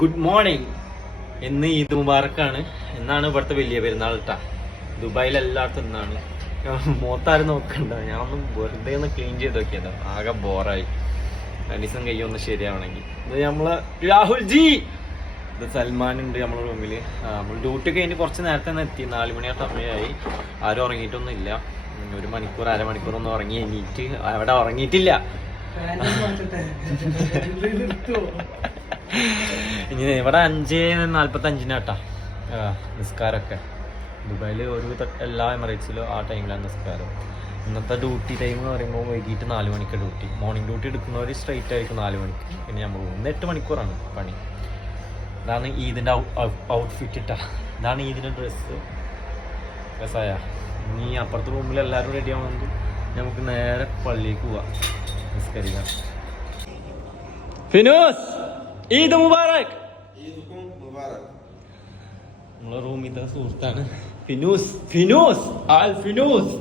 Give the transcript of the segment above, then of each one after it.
Good morning. ഇന്ന് ഈദ് മുബാറക്കാണ്. എന്നാണ് ഇവിടുത്തെ വലിയ പെരുന്നാൾ കേട്ടാ. ദുബായിൽ എല്ലായിടത്തും ഇന്നാണ്. മോത്താരും നോക്കണ്ട, ഞാനൊന്നും വെറുതെ ഒന്ന് ക്ലീൻ ചെയ്ത് നോക്കിയതാ. ആകെ ബോറായി. 2 ദിവസം കഴിയൊന്ന് ശരിയാവണമെങ്കിൽ. ഇത് നമ്മളെ രാഹുൽ ജി, ഇത് സൽമാൻ ഉണ്ട് നമ്മളെ റൂമില്. നമ്മൾ ഡ്യൂട്ടി കഴിഞ്ഞ് കുറച്ച് നേരത്തെ തന്നെ എത്തി. 4 മണിയാ സമയമായി. ആരും ഉറങ്ങിയിട്ടൊന്നും ഇല്ല. 1 മണിക്കൂർ 1/2 മണിക്കൂർ ഒന്നും ഉറങ്ങി എണീറ്റ് അവിടെ ഉറങ്ങിയിട്ടില്ല. ഇനി ഇവിടെ 5:45 നിസ്കാരമൊക്കെ. ദുബായിൽ ഒരുവിധ എല്ലാ എമിറേറ്റ്സിലും ആ ടൈമിലാണ് നിസ്കാരം. ഇന്നത്തെ ഡ്യൂട്ടി ടൈം എന്ന് പറയുമ്പോൾ വൈകിട്ട് 4 മണിക്ക് ഡ്യൂട്ടി. മോർണിംഗ് ഡ്യൂട്ടി എടുക്കുന്നവർ സ്ട്രൈറ്റ് ആയിരിക്കും 4 മണിക്ക്. പിന്നെ നമ്മൾ പോകുന്നത് 8 മണിക്കൂറാണ് പണി. ഇതാണ് ഈദിൻ്റെ ഔട്ട്ഫിറ്റ് ഇട്ടാ. ഇതാണ് ഈദിൻ്റെ ഡ്രസ്സ്. രസമായ. ഇനി അപ്പുറത്തെ റൂമിൽ എല്ലാവരും റെഡി ആവുന്നത് നമുക്ക് നേരെ പള്ളിക്ക് പോവാം നിസ്കരിക്കാം. ഫിനൂസ്, ഈദ് മുബാറക്. നമ്മളെ റൂമിലത്തെ സുഹൃത്താണ് ഫിനൂസ്. ഫിനൂസ് ഫിനൂസ്.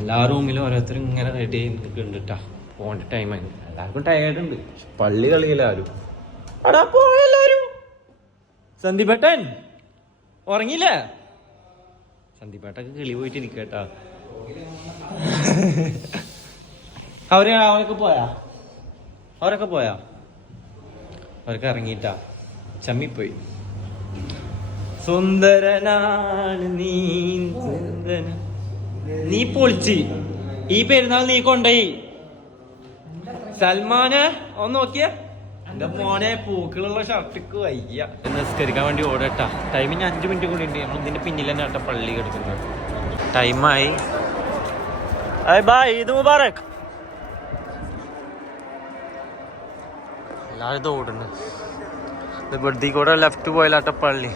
എല്ലാ റൂമിലും ഓരോരുത്തരും ഇങ്ങനെ റെഡി ചെയ്തിട്ടാ. പോകേണ്ട ടൈമായി. എല്ലാവർക്കും ടയേർഡുണ്ട്. പള്ളി കളിയില്ല ആരും. അടാ പോയെല്ലാരും. സന്ദീപേട്ടൻ ഉറങ്ങിയില്ലേ? സന്ദീപേട്ടൊക്കെ കിളി പോയിട്ട് ഇരിക്കട്ടാ. അവരൊക്കെ പോയാ? അവരൊക്കെ ഇറങ്ങിയിട്ടാ. ചമ്മിപ്പോയി. സുന്ദരനാണ് നീ, നീ പൊളിച്ച്. ഈ പെരുന്നാൾ നീ കൊണ്ടുപോയി. സൽമാന് ഒന്ന് നോക്കിയ എന്റെ മോനെ പൂക്കളുള്ള ഷർട്ടിക്ക് വയ്യ. നിസ്കരിക്കാൻ വേണ്ടി ഓടട്ടാ. ടൈമിന് 5 മിനിറ്റ് കൂടി ഉണ്ട്. നമ്മൾ ഇതിന്റെ പിന്നിൽ തന്നെ ആട്ട പള്ളി കിടക്കുന്നത്. ടൈമായി. ബൈ, ഈദ് മുബാറക്. എല്ലാവരും ഓടുന്നു. ഇത് ബർദി കൂടെ ലെഫ്റ്റ് പോയാലാട്ട പള്ളി.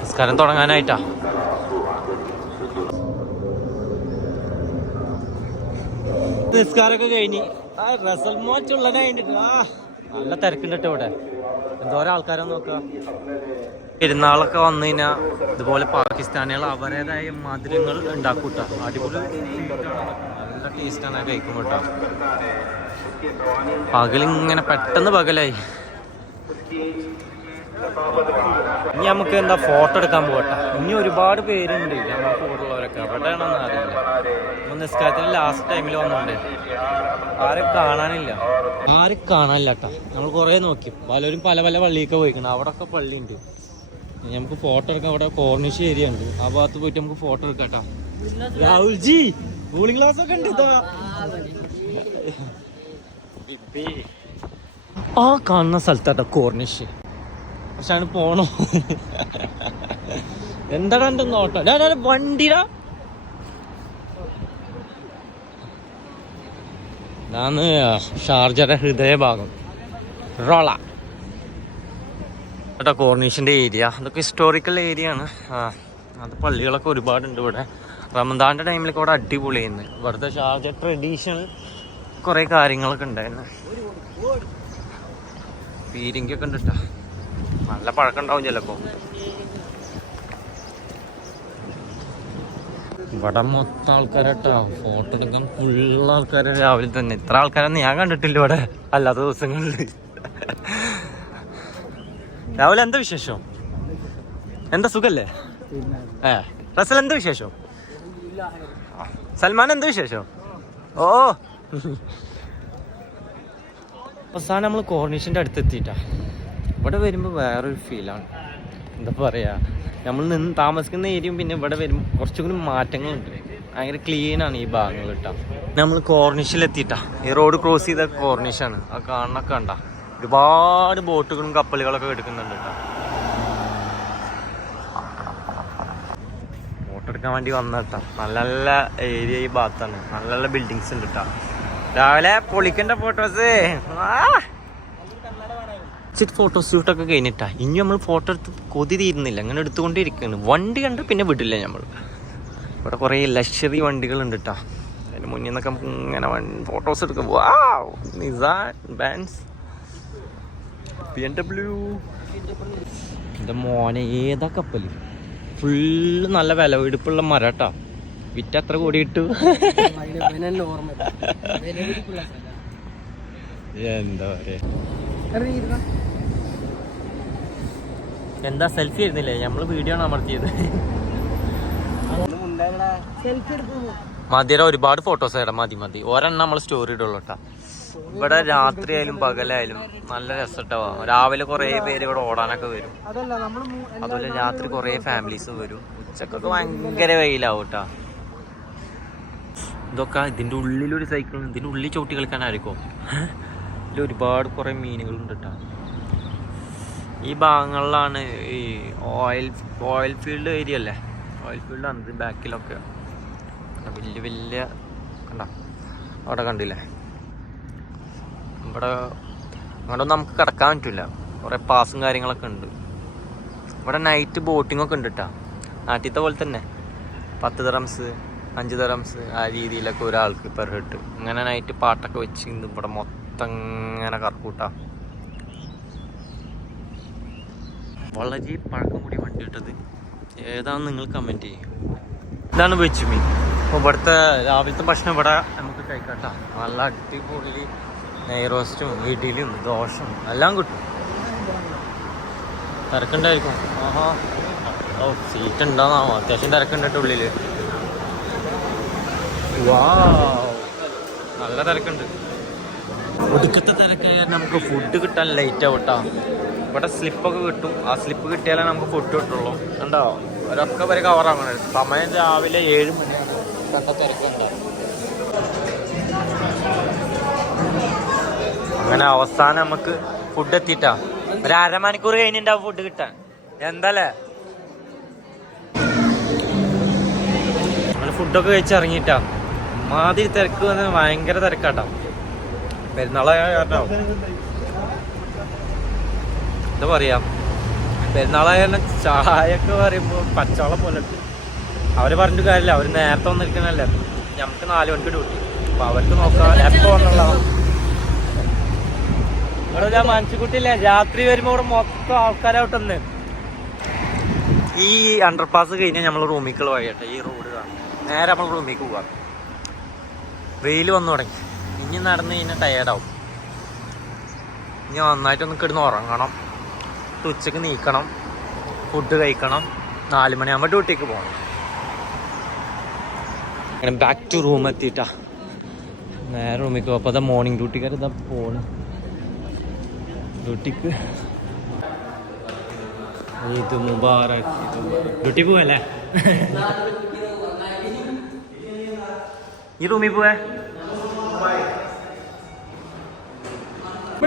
നിസ്കാരം തുടങ്ങാനായിട്ടാ. നിസ്കാരമൊക്കെ കഴിഞ്ഞ് റസൽ മോച്ചുള്ളതായിട്ട് നല്ല തിരക്കുണ്ട് ഇവിടെ. എന്തോരം ആൾക്കാരെ നോക്കുക. പെരുന്നാളൊക്കെ വന്നു കഴിഞ്ഞാൽ ഇതുപോലെ പാകിസ്ഥാനികൾ അവരുടേതായ മധുരങ്ങൾ ഉണ്ടാക്കൂട്ട. അടിപൊളി നല്ല ടേസ്റ്റാണ് കഴിക്കുമ്പോൾ കേട്ടോ. പകലിങ്ങനെ പെട്ടെന്ന് പകലായി. ഇനി നമുക്ക് എന്താ ഫോട്ടോ എടുക്കാൻ പോകട്ടെ. ഇനി ഒരുപാട് പേരുണ്ട് നമ്മുടെ കൂടെയുള്ളവരൊക്കെ. എവിടെയാണെന്ന് അറിയില്ല. നിസ്കാരത്തിന് ലാസ്റ്റ് ടൈമിൽ വന്നോണ്ട് ആരും കാണാനില്ല കേട്ടോ. നമ്മൾ കുറേ നോക്കി. പലരും പല പല പള്ളിയൊക്കെ പോയിക്കണം. അവിടെ ഒക്കെ പള്ളി ഉണ്ട്. നമുക്ക് ഫോട്ടോ എടുക്കാം. അവിടെ കോർണിഷ് ഏരിയ ഉണ്ട്. ആ ഭാഗത്ത് പോയിട്ട് നമുക്ക് ഫോട്ടോ എടുക്കാം കേട്ടോ. രാഹുൽ ജി കൂളിംഗ് ഗ്ലാസ് ഒക്കെ ഉണ്ട്. ആ കാണുന്ന സ്ഥലത്താട്ടോ കോർണിഷ്. പക്ഷെ പോണോ? എന്താടാ എന്റെ നോട്ടോ? വണ്ടിടാ. ഇതാണ് ഷാർജയുടെ ഹൃദയഭാഗം. റോള കേട്ടോ കോർണിഷിന്റെ ഏരിയ. അതൊക്കെ ഹിസ്റ്റോറിക്കൽ ഏരിയ ആണ്. അത് പള്ളികളൊക്കെ ഒരുപാടുണ്ട് ഇവിടെ. റമദാന്റെ ടൈമിലൊക്കെ ഇവിടെ അടിപൊളിയായിരുന്നു. ഇവിടുത്തെ ഷാർജ ട്രഡീഷണൽ കുറേ കാര്യങ്ങളൊക്കെ ഉണ്ടായിരുന്നു. പീരിങ്കൊക്കെ ഉണ്ട് കേട്ടോ. നല്ല പഴക്കം ഉണ്ടാവും ചിലപ്പോ. ഇവിടെ മൊത്തം ആൾക്കാരട്ടോ. ഫോട്ടോ എടുക്കാൻ ഫുൾ ആൾക്കാർ രാവിലെ തന്നെ. ഇത്ര ആൾക്കാരൊന്നും ഞാൻ കണ്ടിട്ടില്ല ഇവിടെ അല്ലാത്ത ദിവസങ്ങളിൽ. രാവിലെ എന്താ വിശേഷം? എന്താ സുഖല്ലേ? റസൽ എന്താ വിശേഷം? സൽമാൻ എന്താ വിശേഷം? ഓ അവസാനം നമ്മൾ കോർണിഷിന്റെ അടുത്ത് എത്തിയിട്ടാ. ഇവിടെ വരുമ്പോൾ വേറൊരു ഫീലാണ്. എന്താ പറയാ, നമ്മൾ നിന്ന് താമസിക്കുന്ന ഏരിയയും പിന്നെ ഇവിടെ വരുമ്പോൾ കുറച്ചുകൂടി മാറ്റങ്ങളുണ്ട്. ഭയങ്കര ക്ലീനാണ് ഈ ഭാഗങ്ങൾ കേട്ടോ. നമ്മൾ കോർണിഷിലെത്തിയിട്ടാ. ഈ റോഡ് ക്രോസ് ചെയ്ത കോർണിഷാണ്. ആ കാണണൊക്കെ കണ്ട ഒരുപാട് ബോട്ടുകളും കപ്പലുകളൊക്കെ എടുക്കുന്നുണ്ട് കേട്ടോ. ഫോട്ടോ എടുക്കാൻ വേണ്ടി വന്ന കേട്ടോ. നല്ല നല്ല ഏരിയ ഈ ഭാഗത്താണ്. നല്ല നല്ല ബിൽഡിങ്സ് ഉണ്ട് കേട്ടോ. രാവിലെ പൊളിക്കണ്ട ഫോട്ടോസ്. ഫോട്ടോഷൂട്ടൊക്കെ കഴിഞ്ഞിട്ടാ. ഇനി നമ്മൾ ഫോട്ടോ എടുത്ത് കൊതി തീരുന്നില്ല. അങ്ങനെ എടുത്തുകൊണ്ടിരിക്കുകയാണ്. വണ്ടി കണ്ട് പിന്നെ വിടില്ല നമ്മൾ. ഇവിടെ കുറേ ലക്ഷറി വണ്ടികളുണ്ട് കേട്ടോ. അതിന് മുന്നിൽ നിന്നൊക്കെ നമുക്ക് ഇങ്ങനെ ഫോട്ടോസ് എടുക്കും. Nissan, Benz, BMW. എൻ്റെ മോനെ ഏതാ കപ്പല്? ഫുള്ള് നല്ല വിലപിടിപ്പുള്ള മരം കേട്ടോ. വിറ്റ് അത്ര കൂടി ഇട്ടു. എന്താ പറയാ, എന്താ സെൽഫി ആയിരുന്നില്ലേ? നമ്മള് വീഡിയോ ആണ് അമർത്തിയത്. മതിയുടെ ഒരുപാട് ഫോട്ടോസ് ആയിടാം. മതി ഒരെണ്ണം നമ്മൾ സ്റ്റോറി ഇടുള്ളൂ കേട്ടാ. ഇവിടെ രാത്രി ആയാലും പകലായാലും നല്ല രസട്ടാവാ. രാവിലെ കുറേ പേര് ഇവിടെ ഓടാനൊക്കെ വരും. അതുപോലെ രാത്രി കുറേ ഫാമിലീസും വരും. ഉച്ചക്കൊക്കെ ഭയങ്കര വെയിലാവും കേട്ടാ. ഇതൊക്കെ ഇതിൻ്റെ ഉള്ളിലൊരു സൈക്കിൾ, ഇതിൻ്റെ ഉള്ളിൽ ചവിട്ടി കളിക്കാനായിരിക്കും. ഇതിൽ ഒരുപാട് കുറേ മീനുകളുണ്ട് കേട്ടോ. ഈ ഭാഗങ്ങളിലാണ് ഈ ഓയിൽ ഫീൽഡ് ഏരിയ അല്ലേ, ഓയിൽ ഫീൽഡാണ് ഇത്. ബാക്കിലൊക്കെ വലിയ കണ്ട, അവിടെ കണ്ടില്ലേ? ഇവിടെ അങ്ങോട്ടൊന്നും നമുക്ക് കിടക്കാൻ പറ്റില്ല, കുറേ പാസും കാര്യങ്ങളൊക്കെ ഉണ്ട്. ഇവിടെ നൈറ്റ് ബോട്ടിങ്ങൊക്കെ ഉണ്ട് കേട്ടോ. നാട്ടിലത്തെ പോലെ തന്നെ 10 ദിറംസ് 5 ദിറംസ് ആ രീതിയിലൊക്കെ ഒരാൾക്ക് പെർ ഹെഡ്. ഇങ്ങനെ നൈറ്റ് പാട്ടൊക്കെ വെച്ച് ഇവിടെ മൊത്തം ഇങ്ങനെ കറക്കൂട്ടാ. വളരെ പഴക്കം കൂടി വണ്ടി ഇട്ടത് ഏതാണെന്ന് നിങ്ങൾ കമൻറ്റ് ചെയ്യും. ഇതാണ് വെച്ച് മീൻ. അപ്പോൾ ഇവിടുത്തെ രാവിലത്തെ ഭക്ഷണം ഇവിടെ നമുക്ക് കഴിക്കാട്ടോ. നല്ല അടിപൊളി നെയ്റോസ്റ്റും ഇഡ്ഡലിയും ദോശയും എല്ലാം കിട്ടും. തിരക്കുണ്ടായിരിക്കും. ആഹാ, ഓ സീറ്റ് ഉണ്ടാകുന്നാവോ, അത്യാവശ്യം തിരക്കുണ്ടിട്ട് ഉള്ളിൽ. വാ, നല്ല തിരക്കുണ്ട്. ഒടുക്കത്തെ തിരക്കായ നമുക്ക് ഫുഡ് കിട്ടാൻ ലേറ്റ് ആവട്ടാ. ഇവിടെ സ്ലിപ്പൊക്കെ കിട്ടും. ആ സ്ലിപ്പ് കിട്ടിയാലേ നമുക്ക് ഫുഡ് കിട്ടുള്ളൂ. കണ്ടോ, ഒരൊക്കെ വരെ കവറാകണം. സമയം രാവിലെ 7 മണിയാണ്. കണ്ട തിരക്കുണ്ടോ? അങ്ങനെ അവസാനം നമുക്ക് ഫുഡ് എത്തിയിട്ടാ. ഒരു അരമണിക്കൂർ കഴിഞ്ഞിട്ടുണ്ടാവും ഫുഡ് കിട്ടാൻ. എന്താല്ലേ, നമ്മൾ ഫുഡൊക്കെ കഴിച്ചിറങ്ങിയിട്ടാ. മാതിരി തിരക്ക് വന്ന് ഭയങ്കര തിരക്കാട്ടാ. പെരുന്നാളായ കാരണമാവും. എന്താ പറയാ, പെരുന്നാളായ കാരണം ചായയൊക്കെ പറയുമ്പോൾ പച്ചവെള്ളം പോലെ ഉണ്ട്. അവർ പറഞ്ഞിട്ട് കാര്യമില്ല, അവർ നേരത്തെ വന്നിരിക്കണല്ലേ. നമുക്ക് 4 മണിക്ക് ഡ്യൂട്ടി. അപ്പൊ അവർക്ക് നോക്കാം എപ്പോൾ വന്നുള്ളതാണ്. ഇവിടെ ഞാൻ മനസ്സിക്കുട്ടിയില്ലേ, രാത്രി വരുമ്പോൾ ഇവിടെ മൊത്തം ആൾക്കാരായിട്ടൊന്ന്. ഈ അണ്ടർപാസ് കഴിഞ്ഞാൽ നമ്മൾ റൂമിക്കുള്ള വഴിയാട്ടെ. ഈ റോഡ് കാണും, നേരെ നമ്മൾ റൂമിലേക്ക് പോകാം. വെയിൽ വന്നു തുടങ്ങി. ഇനി നടന്ന് കഴിഞ്ഞാൽ ടയേർഡാവും. ഇനി നന്നായിട്ടൊന്ന് കിടന്ന് ഉറങ്ങണം. ഉച്ചക്ക് നീക്കണം, ഫുഡ് കഴിക്കണം. 4 മണിയാകുമ്പോൾ ഡ്യൂട്ടിക്ക് പോകണം. അങ്ങനെ ബാക്ക് ടു റൂം എത്തിയിട്ടാ. നേരെ റൂമിലേക്ക് പോകും. അപ്പോൾ അതാ മോർണിംഗ് ഡ്യൂട്ടിക്കാർ ഇതാ പോണ് ഡ്യൂട്ടിക്ക്. ഇത് മുബാറക് ഡ്യൂട്ടി പോവല്ലേ? ഈ റൂമിൽ പോവേ.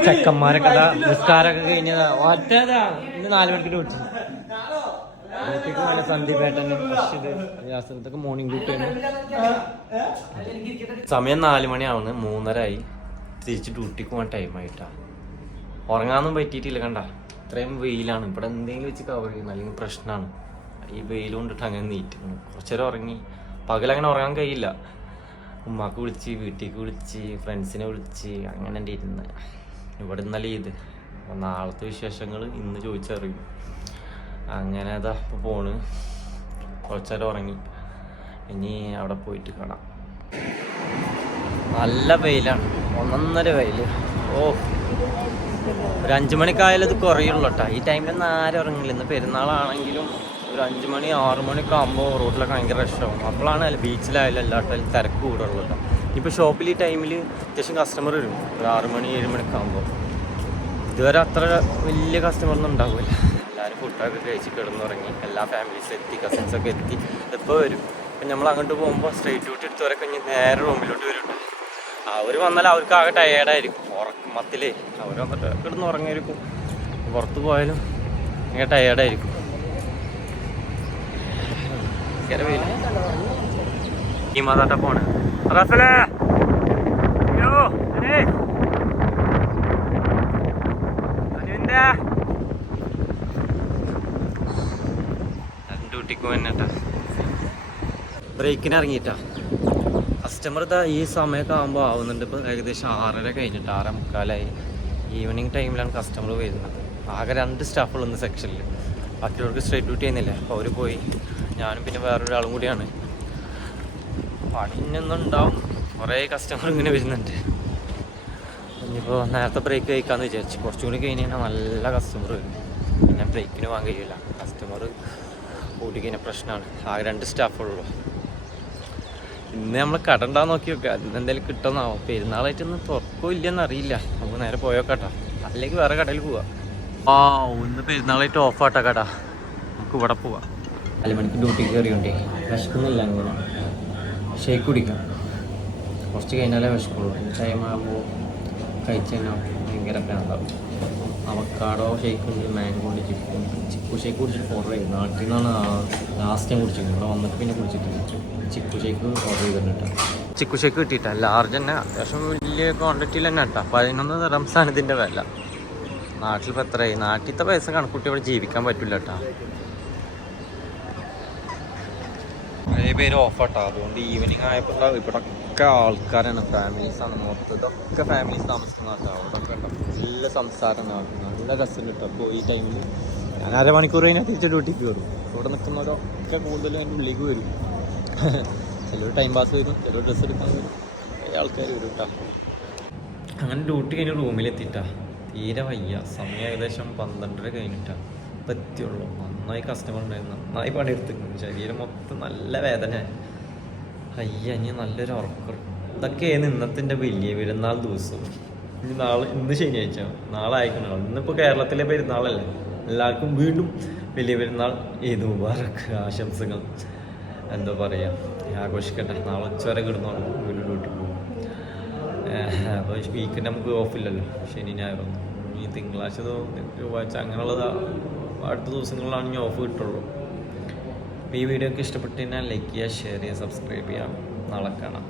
ചെക്കന്മാരൊക്കെ നിസ്കാരമൊക്കെ കഴിഞ്ഞതാ. ഒറ്റതാ ഇന്ന് 4 മണിക്ക് ഡ്യൂട്ടി. ഡ്യൂട്ടിക്ക് നല്ല സന്ദീപേട്ടന് ഇതൊക്കെ മോർണിംഗ് ഡ്യൂട്ടി ആണ്. സമയം 4 മണിയാവുന്നു. 3:30 ആയി. തിരിച്ച് ഡ്യൂട്ടിക്ക് പോകാൻ ടൈമായിട്ടാ. ഉറങ്ങാനൊന്നും പറ്റിയിട്ടില്ല. കണ്ട, ഇത്രയും വെയിലാണ്. ഇവിടെ എന്തെങ്കിലും വെച്ച് കവർ ചെയ്യുന്നു, അല്ലെങ്കിൽ പ്രശ്നമാണ്. ഈ വെയിൽ കൊണ്ടിട്ട് അങ്ങനെ നീറ്റുന്നു. കുറച്ചേരം ഉറങ്ങി. പകലങ്ങനെ ഉറങ്ങാൻ കഴിയില്ല. ഉമ്മാക്ക് വിളിച്ച്, വീട്ടിലേക്ക് വിളിച്ച്, ഫ്രണ്ട്സിനെ വിളിച്ച്, അങ്ങനെ എൻ്റെ ഇരുന്ന്. ഇവിടെ ഇന്നലെ ഇത് നാളത്തെ വിശേഷങ്ങൾ ഇന്ന് ചോദിച്ചറിയും. അങ്ങനെ അതാ ഇപ്പോൾ പോണ്. കുറച്ചേരം ഉറങ്ങി. ഇനി അവിടെ പോയിട്ട് കാണാം. നല്ല വെയിലാണ്, 1.5 വെയിൽ. ഓ, ഒരു 5 മണിക്കായാലും ഇത് കുറയുള്ളൂ കേട്ടോ. ഈ ടൈമിലൊന്നും ആരും ഉറങ്ങില്ല. ഇന്ന് പെരുന്നാളാണെങ്കിലും ഒരു 5 മണി 6 മണിയൊക്കെ ആകുമ്പോൾ റോഡിലൊക്കെ ഭയങ്കര റഷാവും. അപ്പോഴാണ് ബീച്ചിലായാലും എല്ലായിടത്തും തിരക്ക് കൂടുള്ളൂ കേട്ടോ. ഇപ്പോൾ ഷോപ്പിൽ ഈ ടൈമിൽ അത്യാവശ്യം കസ്റ്റമർ വരും. ഒരു 6 മണി 7 മണിയൊക്കെ ആകുമ്പോൾ. ഇതുവരെ അത്ര വലിയ കസ്റ്റമറൊന്നും ഉണ്ടാവില്ല. എല്ലാവരും ഫുഡൊക്കെ കഴിച്ച് കിടന്നുറങ്ങി. എല്ലാ ഫാമിലീസും എത്തി, കസിൻസൊക്കെ എത്തി. ഇപ്പോൾ വരും. അപ്പം നമ്മൾ അങ്ങോട്ട് പോകുമ്പോൾ സ്ട്രേറ്റ് ഡ്യൂട്ടി എടുത്തവരൊക്കെ കഴിഞ്ഞ് നേരെ റൂമിലോട്ട് വരും. അവർ വന്നാൽ അവർക്ക് ആകെ ടയേർഡായിരിക്കും. ഉറക്കമത്തിലേ അവർ വന്നിട്ട് കിടന്ന് ഉറങ്ങിയിരിക്കും. പുറത്ത് പോയാലും ഇങ്ങനെ ടയേർഡായിരിക്കും. ഈ മാതാട്ട പോണ് ഡ്യൂട്ടിക്ക് പോയിട്ടാ. ബ്രേക്കിന് ഇറങ്ങിയിട്ടാ. കസ്റ്റമർ ഇതാ ഈ സമയമൊക്കെ ആകുമ്പോൾ ആവുന്നുണ്ട്. ഇപ്പോൾ ഏകദേശം 6:30 കഴിഞ്ഞിട്ട് 6:45 ഈവനിങ് ടൈമിലാണ് കസ്റ്റമർ വരുന്നത്. ആകെ 2 സ്റ്റാഫുള്ളൂ സെക്ഷനിൽ. ബാക്കിയുള്ളവർക്ക് സ്ട്രേറ്റ് ഡ്യൂട്ടി ചെയ്യുന്നില്ലേ. അപ്പോൾ അവർ പോയി. ഞാനും പിന്നെ വേറൊരാളും കൂടിയാണ്. പണി ഇന്നൊന്നും ഉണ്ടാവും. കുറേ കസ്റ്റമർ ഇങ്ങനെ വരുന്നുണ്ട്. ഇനിയിപ്പോൾ നേരത്തെ ബ്രേക്ക് കഴിക്കാമെന്ന് വിചാരിച്ചു. കുറച്ചുകൂടി കഴിഞ്ഞ് കഴിഞ്ഞാൽ നല്ല കസ്റ്റമർ വരും. പിന്നെ ബ്രേക്കിന് പോകാൻ കഴിയില്ല. കസ്റ്റമർ കൂട്ടിക്കഴിഞ്ഞാൽ പ്രശ്നമാണ്. ആകെ 2 സ്റ്റാഫുള്ളൂ. ഇന്ന് നമ്മൾ കട ഉണ്ടാകാൻ നോക്കി വെക്കുക. ഇന്ന് എന്തെങ്കിലും കിട്ടുമെന്നാവും. പെരുന്നാളായിട്ടൊന്നും തുറക്കോ ഇല്ലയെന്ന് അറിയില്ല. നമുക്ക് നേരെ പോയോക്കാട്ടോ, അല്ലെങ്കിൽ വേറെ കടയിൽ പോവാം. ഇന്ന് പെരുന്നാളായിട്ട് ഓഫാട്ടോ കട. നമുക്ക് ഇവിടെ പോവാം. 4 മണിക്ക് ഡ്യൂട്ടി കയറിയോണ്ടേ വിശക്കുന്നില്ല. അങ്ങനെ ഷേക്ക് കുടിക്കാം. കുറച്ച് കഴിഞ്ഞാലേ വിശക്കുള്ളൂ. ടൈം ആകുമ്പോൾ കഴിച്ച് കഴിഞ്ഞാൽ ഭയങ്കര പ്രാന്താവും. അവക്കാടോ ഷേക്ക് ഉണ്ട്, മാംഗോ ഉണ്ട്, ചിക്കു ഷേക്ക് കുടിച്ചിട്ട് ഓർഡർ ചെയ്തു. നാട്ടിൽ നിന്നാണ് ലാസ്റ്റ് ടൈം കുടിച്ചിരുന്നത്. ഇവിടെ വന്നിട്ട് പിന്നെ കുടിച്ചിട്ടില്ല. ചിക്കു ഷേക്ക് ഓർഡർ ചെയ്തിട്ടുണ്ട്. ചിക്കു ഷേക്ക് കിട്ടിയിട്ടാണ്. ലാർജ് തന്നെ അത്യാവശ്യം വലിയ ക്വാണ്ടിറ്റിയിൽ തന്നെ കേട്ടോ. 11 ദിർഹംസാണ് ഇതിൻ്റെ വില. നാട്ടിൽ ഇപ്പോൾ എത്രയായി? നാട്ടിലത്തെ പൈസ കണക്കൂട്ടി ഇവിടെ ജീവിക്കാൻ പറ്റില്ല കേട്ടോ. കുറേ പേര് ഓഫാട്ടോ. അതുകൊണ്ട് ഈവനിങ് ആയപ്പോൾ ഇവിടെ ഒക്കെ ആൾക്കാരാണ്, ഫാമിലീസാണ് മൊത്തം. ഇതൊക്കെ ഫാമിലീസ് താമസിക്കുന്ന കേട്ടോ. അവിടെ ഒക്കെ ഉണ്ടാവും നല്ല സംസാരമാണ്, നല്ല രസം കിട്ടും. അപ്പോൾ ഈ ടൈമിൽ ഞാൻ 1/2 മണിക്കൂർ കഴിഞ്ഞാൽ തിരിച്ച് ഡ്യൂട്ടിക്ക് കയറും. ഇവിടെ നിൽക്കുന്നവരൊക്കെ കൂടുതലും എൻ്റെ ഉള്ളിലേക്ക് വരും. ചിലർ ടൈം പാസ് വരും, ചിലർ ഡ്രസ്സ് എടുക്കാൻ വരും, കുറേ ആൾക്കാർ വരും കേട്ടോ. അങ്ങനെ ഡ്യൂട്ടി കഴിഞ്ഞ് റൂമിലെത്തിയിട്ടാ. തീരെ വയ്യ. സമയം ഏകദേശം 12:30 കഴിഞ്ഞിട്ടാണ് ഇപ്പം എത്തിയുള്ളൂ. നന്നായി കസ്റ്റമർ ഉണ്ടായിരുന്നു, നന്നായി പണിയെടുത്തിട്ടുണ്ട്. ശരീരം മൊത്തം നല്ല വേദന. ഇനി നല്ലൊരു ഉറക്കം. ഇതൊക്കെയാണ് ഇന്നത്തെ വലിയ പെരുന്നാൾ ദിവസം. ഇന്ന് ശനിയാഴ്ച, നാളെ അയക്കണം. ഇന്നിപ്പോൾ കേരളത്തിലെ പെരുന്നാളല്ലേ. എല്ലാവർക്കും വീണ്ടും വലിയ പെരുന്നാൾ ഈദ് മുബാറക്ക് ആശംസകൾ. എന്താ പറയുക, ആഘോഷിക്കട്ടെ. നാളെ ഉച്ചവരെ കിടന്നോളൂ, വീണ്ടും ഡ്യൂട്ടി പോകും. അപ്പോൾ വീക്കെൻഡ് നമുക്ക് ഓഫില്ലല്ലോ, ശനി ഞായറൊന്നും. ഈ തിങ്കളാഴ്ച ചൊവ്വാഴ്ച അങ്ങനെയുള്ളത് അടുത്ത ദിവസങ്ങളിലാണ് ഇനി ഓഫ് കിട്ടുള്ളൂ. അപ്പോൾ ഈ വീഡിയോ ഒക്കെ ഇഷ്ടപ്പെട്ട് കഴിഞ്ഞാൽ ലൈക്ക് ചെയ്യുക, ഷെയർ ചെയ്യുക, സബ്സ്ക്രൈബ് ചെയ്യുക. നാളെ കാണാം.